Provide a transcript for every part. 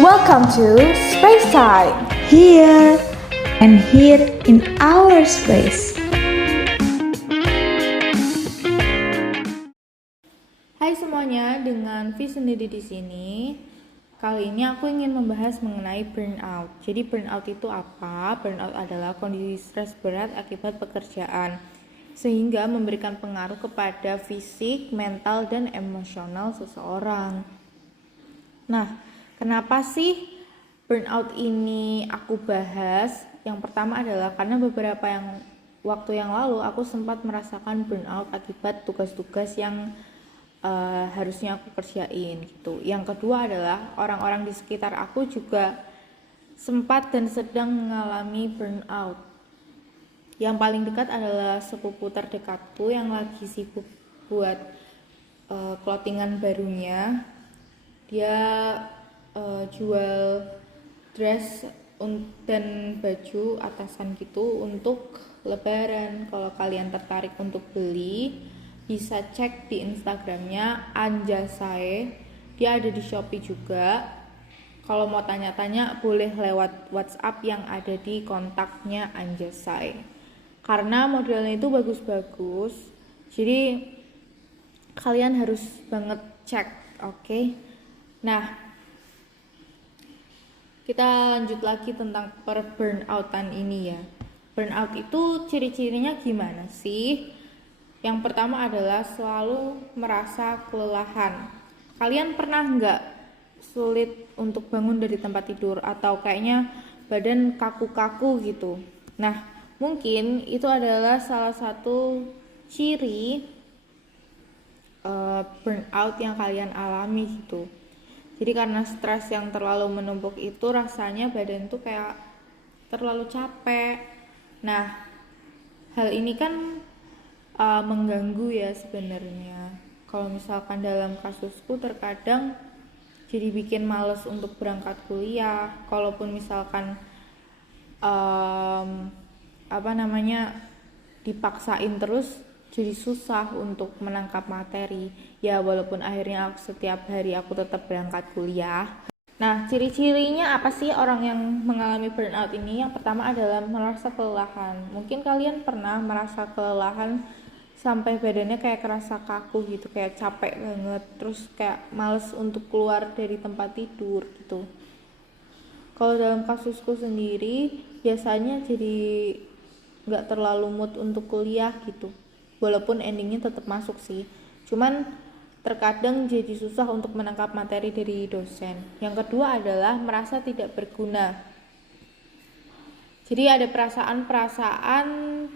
Welcome to Space Time. Here and here in our space. Hai semuanya, dengan Vi sendiri di sini. Kali ini aku ingin membahas mengenai burnout. Jadi burnout itu apa? Burnout adalah kondisi stres berat akibat pekerjaan, sehingga memberikan pengaruh kepada fisik, mental, dan emosional seseorang. Nah, kenapa sih burnout ini aku bahas? Yang pertama adalah karena beberapa waktu yang lalu aku sempat merasakan burnout akibat tugas-tugas yang harusnya aku kerjain gitu. Yang kedua adalah orang-orang di sekitar aku juga sempat dan sedang mengalami burnout. Yang paling dekat adalah sepupu terdekatku yang lagi sibuk buat clothingan barunya. Dia jual dress dan baju atasan gitu untuk lebaran. Kalau kalian tertarik untuk beli, bisa cek di Instagramnya Anjasai. Dia ada di Shopee juga. Kalau mau tanya-tanya boleh lewat WhatsApp yang ada di kontaknya Anjasai, karena modelnya itu bagus-bagus. Jadi kalian harus banget cek, oke? Nah, kita lanjut lagi tentang burnoutan ini ya. Burnout itu ciri-cirinya gimana sih? Yang pertama adalah selalu merasa kelelahan. Kalian pernah nggak sulit untuk bangun dari tempat tidur atau kayaknya badan kaku-kaku gitu? Nah, mungkin itu adalah salah satu ciri burnout yang kalian alami gitu. Jadi karena stres yang terlalu menumpuk itu rasanya badan tuh kayak terlalu capek. Nah, hal ini kan mengganggu ya sebenarnya. Kalau misalkan dalam kasusku terkadang jadi bikin males untuk berangkat kuliah. Kalaupun misalkan dipaksain terus, jadi susah untuk menangkap materi. Ya walaupun akhirnya setiap hari aku tetap berangkat kuliah. Nah, ciri-cirinya apa sih orang yang mengalami burnout ini? Yang pertama adalah merasa kelelahan. Mungkin kalian pernah merasa kelelahan sampai badannya kayak kerasa kaku gitu, kayak capek banget, terus kayak males untuk keluar dari tempat tidur gitu. Kalau dalam kasusku sendiri, biasanya jadi nggak terlalu mood untuk kuliah gitu, walaupun endingnya tetap masuk sih, cuman terkadang jadi susah untuk menangkap materi dari dosen. Yang kedua adalah merasa tidak berguna. Jadi ada perasaan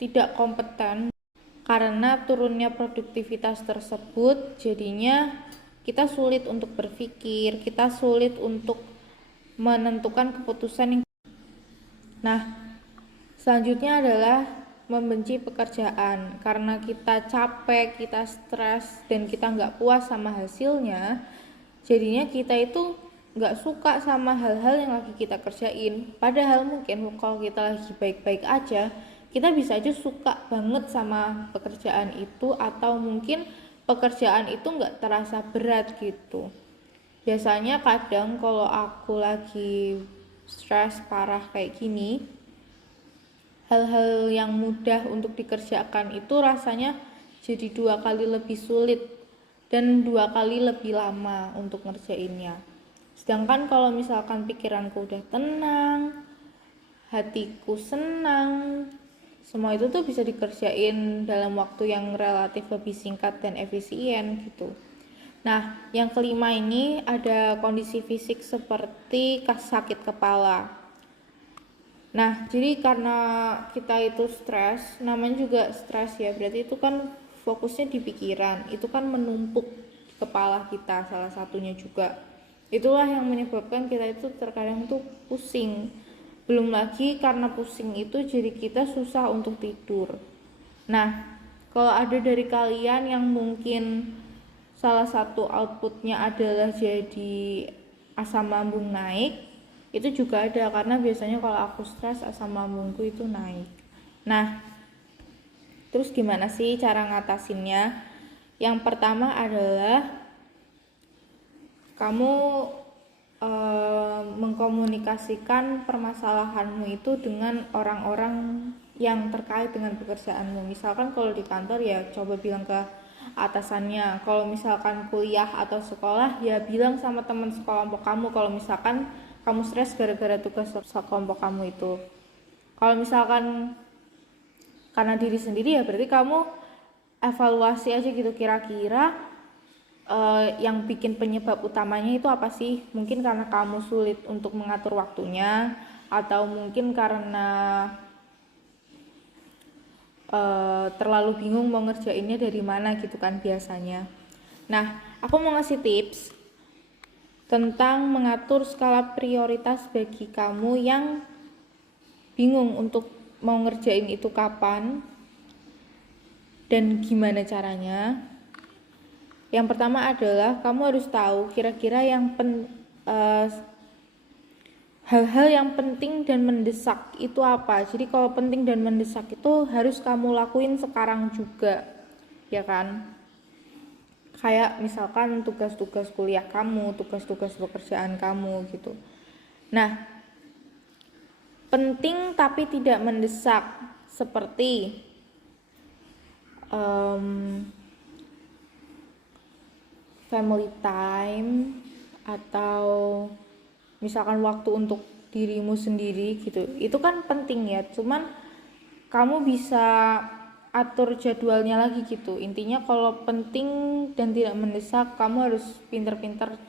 tidak kompeten. Karena turunnya produktivitas tersebut, jadinya kita sulit untuk berpikir, kita sulit untuk menentukan keputusan yang. Nah, selanjutnya adalah membenci pekerjaan. Karena kita capek, kita stres, dan kita nggak puas sama hasilnya, jadinya kita itu nggak suka sama hal-hal yang lagi kita kerjain. Padahal mungkin kalau kita lagi baik-baik aja, kita bisa aja suka banget sama pekerjaan itu, atau mungkin pekerjaan itu nggak terasa berat gitu. Biasanya kadang kalau aku lagi stres parah kayak gini, hal-hal yang mudah untuk dikerjakan itu rasanya jadi 2 kali lebih sulit dan 2 kali lebih lama untuk ngerjainnya. Sedangkan kalau misalkan pikiranku udah tenang, hatiku senang, semua itu tuh bisa dikerjain dalam waktu yang relatif lebih singkat dan efisien gitu. Nah, yang kelima ini ada kondisi fisik seperti sakit kepala. Nah, jadi karena kita itu stres, namanya juga stres ya, berarti itu kan fokusnya di pikiran, itu kan menumpuk di kepala kita salah satunya juga. Itulah yang menyebabkan kita itu terkadang tuh pusing. Belum lagi karena pusing itu jadi kita susah untuk tidur. Nah, kalau ada dari kalian yang mungkin salah satu outputnya adalah jadi asam lambung naik, itu juga ada, karena biasanya kalau aku stres asam lambungku itu naik. Nah, terus gimana sih cara ngatasinnya? Yang pertama adalah kamu mengkomunikasikan permasalahanmu itu dengan orang-orang yang terkait dengan pekerjaanmu. Misalkan kalau di kantor ya coba bilang ke atasannya. Kalau misalkan kuliah atau sekolah ya bilang sama teman sekelompok kamu kalau misalkan kamu stres gara-gara tugas sekelompok kamu itu. Kalau misalkan karena diri sendiri ya berarti kamu evaluasi aja gitu, kira-kira yang bikin penyebab utamanya itu apa sih? Mungkin karena kamu sulit untuk mengatur waktunya, atau mungkin karena terlalu bingung mau ngerjainnya dari mana gitu kan biasanya. Nah, aku mau ngasih tips tentang mengatur skala prioritas bagi kamu yang bingung untuk mau ngerjain itu kapan dan gimana caranya. Yang pertama adalah kamu harus tahu kira-kira hal-hal yang penting dan mendesak itu apa. Jadi kalau penting dan mendesak itu harus kamu lakuin sekarang juga, ya kan? Kayak misalkan tugas-tugas kuliah kamu, tugas-tugas pekerjaan kamu gitu. Nah, penting tapi tidak mendesak seperti family time atau misalkan waktu untuk dirimu sendiri gitu. Itu kan penting ya, cuman kamu bisa atur jadwalnya lagi gitu. Intinya kalau penting dan tidak mendesak, kamu harus pinter-pinter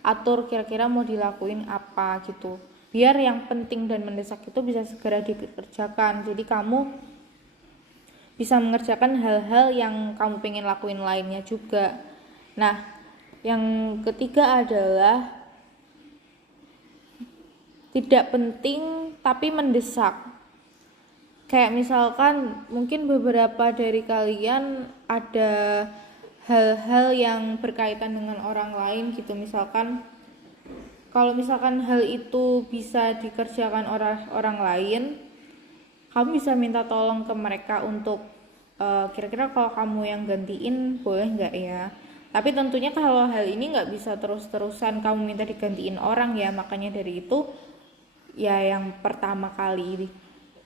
atur kira-kira mau dilakuin apa gitu. Biar yang penting dan mendesak itu bisa segera dikerjakan. Jadi kamu bisa mengerjakan hal-hal yang kamu pengen lakuin lainnya juga. Nah, yang ketiga adalah tidak penting tapi mendesak. Kayak misalkan mungkin beberapa dari kalian ada hal-hal yang berkaitan dengan orang lain gitu. Misalkan kalau misalkan hal itu bisa dikerjakan orang lain, kamu bisa minta tolong ke mereka untuk kira-kira kalau kamu yang gantiin boleh nggak ya. Tapi tentunya kalau hal ini nggak bisa terus-terusan kamu minta digantiin orang ya. Makanya dari itu ya yang pertama kali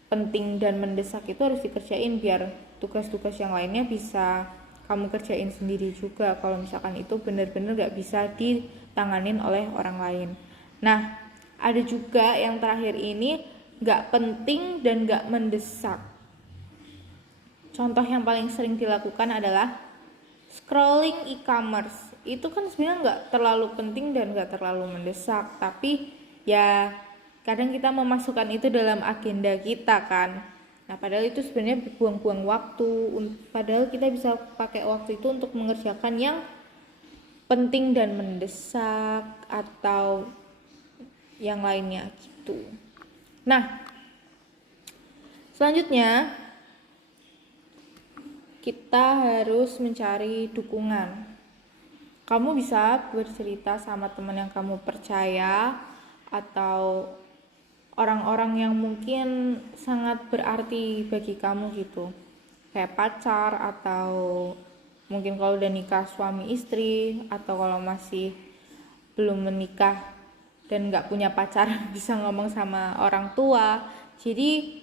penting dan mendesak itu harus dikerjain biar tugas-tugas yang lainnya bisa kamu kerjain sendiri juga kalau misalkan itu benar-benar nggak bisa ditanganin oleh orang lain. Nah, ada juga yang terakhir ini nggak penting dan nggak mendesak. Contoh yang paling sering dilakukan adalah scrolling e-commerce. Itu kan sebenarnya nggak terlalu penting dan nggak terlalu mendesak, tapi ya kadang kita memasukkan itu dalam agenda kita kan. Nah, padahal itu sebenarnya buang-buang waktu. Padahal kita bisa pakai waktu itu untuk mengerjakan yang penting dan mendesak atau yang lainnya gitu. Nah, selanjutnya kita harus mencari dukungan. Kamu bisa bercerita sama teman yang kamu percaya atau orang-orang yang mungkin sangat berarti bagi kamu gitu. Kayak pacar atau mungkin kalau udah nikah suami istri, atau kalau masih belum menikah dan gak punya pacar bisa ngomong sama orang tua. Jadi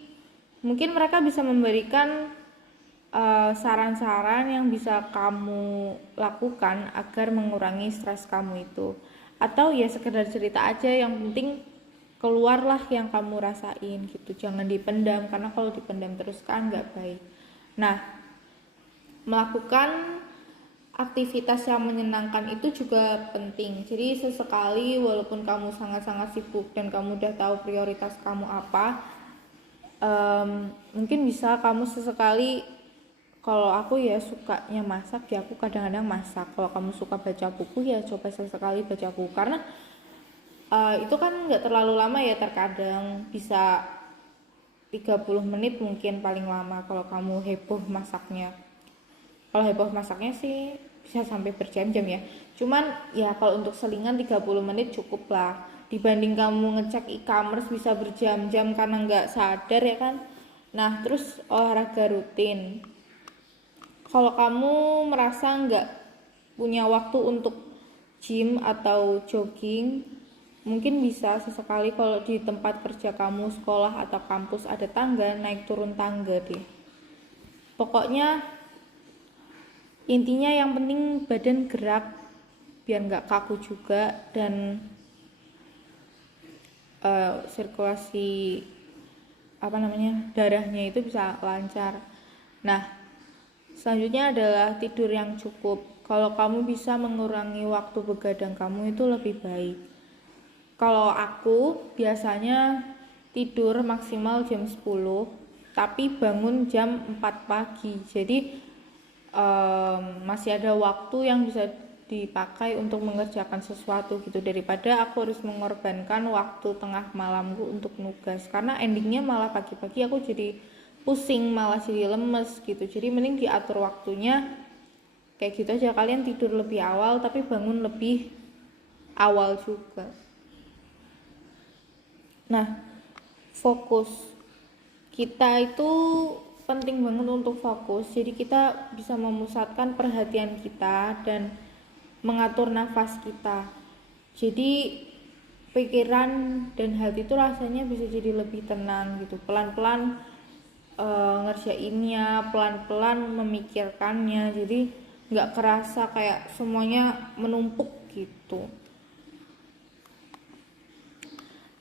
mungkin mereka bisa memberikan saran-saran yang bisa kamu lakukan agar mengurangi stres kamu itu. Atau ya sekedar cerita aja, yang penting keluarlah yang kamu rasain gitu. Jangan dipendam, karena kalau dipendam terus kan gak baik. Nah, melakukan aktivitas yang menyenangkan itu juga penting. Jadi sesekali walaupun kamu sangat-sangat sibuk dan kamu udah tahu prioritas kamu apa, mungkin bisa kamu sesekali, kalau aku ya sukanya masak, ya aku kadang-kadang masak. Kalau kamu suka baca buku ya coba sesekali baca buku, karena itu kan gak terlalu lama ya, terkadang bisa 30 menit mungkin paling lama kalau kamu heboh masaknya. Kalau heboh masaknya sih bisa sampai berjam-jam ya. Cuman ya kalau untuk selingan 30 menit cukup lah. Dibanding kamu ngecek e-commerce bisa berjam-jam karena gak sadar ya kan. Nah, terus olahraga rutin. Kalau kamu merasa nggak punya waktu untuk gym atau jogging, Mungkin bisa sesekali kalau di tempat kerja kamu, sekolah atau kampus ada tangga, naik turun tangga deh. Pokoknya intinya yang penting badan gerak biar nggak kaku juga, dan sirkulasi darahnya itu bisa lancar. Nah, selanjutnya adalah tidur yang cukup. Kalau kamu bisa mengurangi waktu begadang kamu itu lebih baik. Kalau aku biasanya tidur maksimal jam 10, tapi bangun jam 4 pagi. Jadi masih ada waktu yang bisa dipakai untuk mengerjakan sesuatu gitu, daripada aku harus mengorbankan waktu tengah malamku untuk nugas, karena endingnya malah pagi-pagi aku jadi pusing, malah jadi lemes gitu. Jadi mending diatur waktunya kayak gitu aja. Kalian tidur lebih awal tapi bangun lebih awal juga. Nah, fokus kita itu penting banget untuk fokus. Jadi kita bisa memusatkan perhatian kita dan mengatur nafas kita. Jadi pikiran dan hati itu rasanya bisa jadi lebih tenang gitu. Pelan-pelan ngerjainnya, pelan-pelan memikirkannya. Jadi nggak kerasa kayak semuanya menumpuk gitu.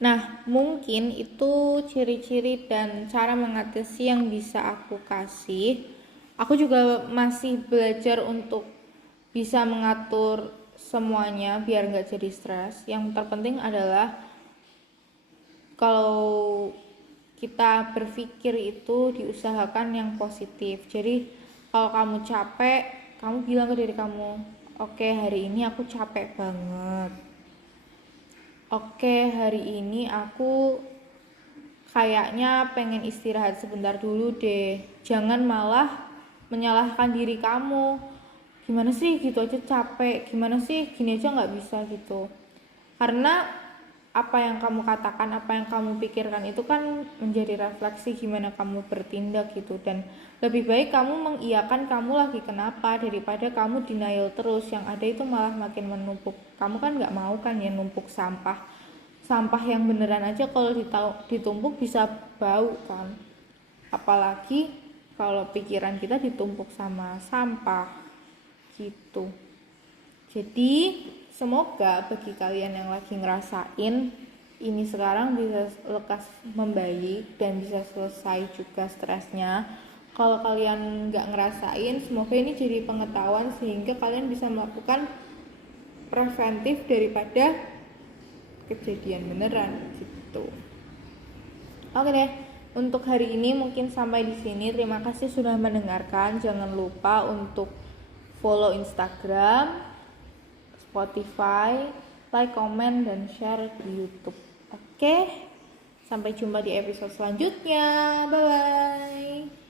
Nah, mungkin itu ciri-ciri dan cara mengatasi yang bisa aku kasih. Aku juga masih belajar untuk bisa mengatur semuanya biar nggak jadi stres. Yang terpenting adalah kalau kita berpikir itu diusahakan yang positif. Jadi kalau kamu capek, kamu bilang ke diri kamu, oke, hari ini aku capek banget. Oke, hari ini aku kayaknya pengen istirahat sebentar dulu deh. Jangan malah menyalahkan diri kamu. Gimana sih gitu aja capek, gimana sih gini aja nggak bisa gitu. Karena apa yang kamu katakan, apa yang kamu pikirkan itu kan menjadi refleksi gimana kamu bertindak gitu. Dan lebih baik kamu mengiyakan kamu lagi kenapa, daripada kamu denial terus, yang ada itu malah makin menumpuk. Kamu kan nggak mau kan ya numpuk sampah yang beneran aja kalau ditumpuk bisa bau kan, apalagi kalau pikiran kita ditumpuk sama sampah gitu. Jadi semoga bagi kalian yang lagi ngerasain ini sekarang bisa lekas membaik dan bisa selesai juga stresnya. Kalau kalian nggak ngerasain, semoga ini jadi pengetahuan sehingga kalian bisa melakukan preventif daripada kejadian beneran gitu. Oke deh, untuk hari ini mungkin sampai di sini. Terima kasih sudah mendengarkan. Jangan lupa untuk follow Instagram, Spotify, like, comment, dan share di YouTube. Oke, sampai jumpa di episode selanjutnya. Bye bye.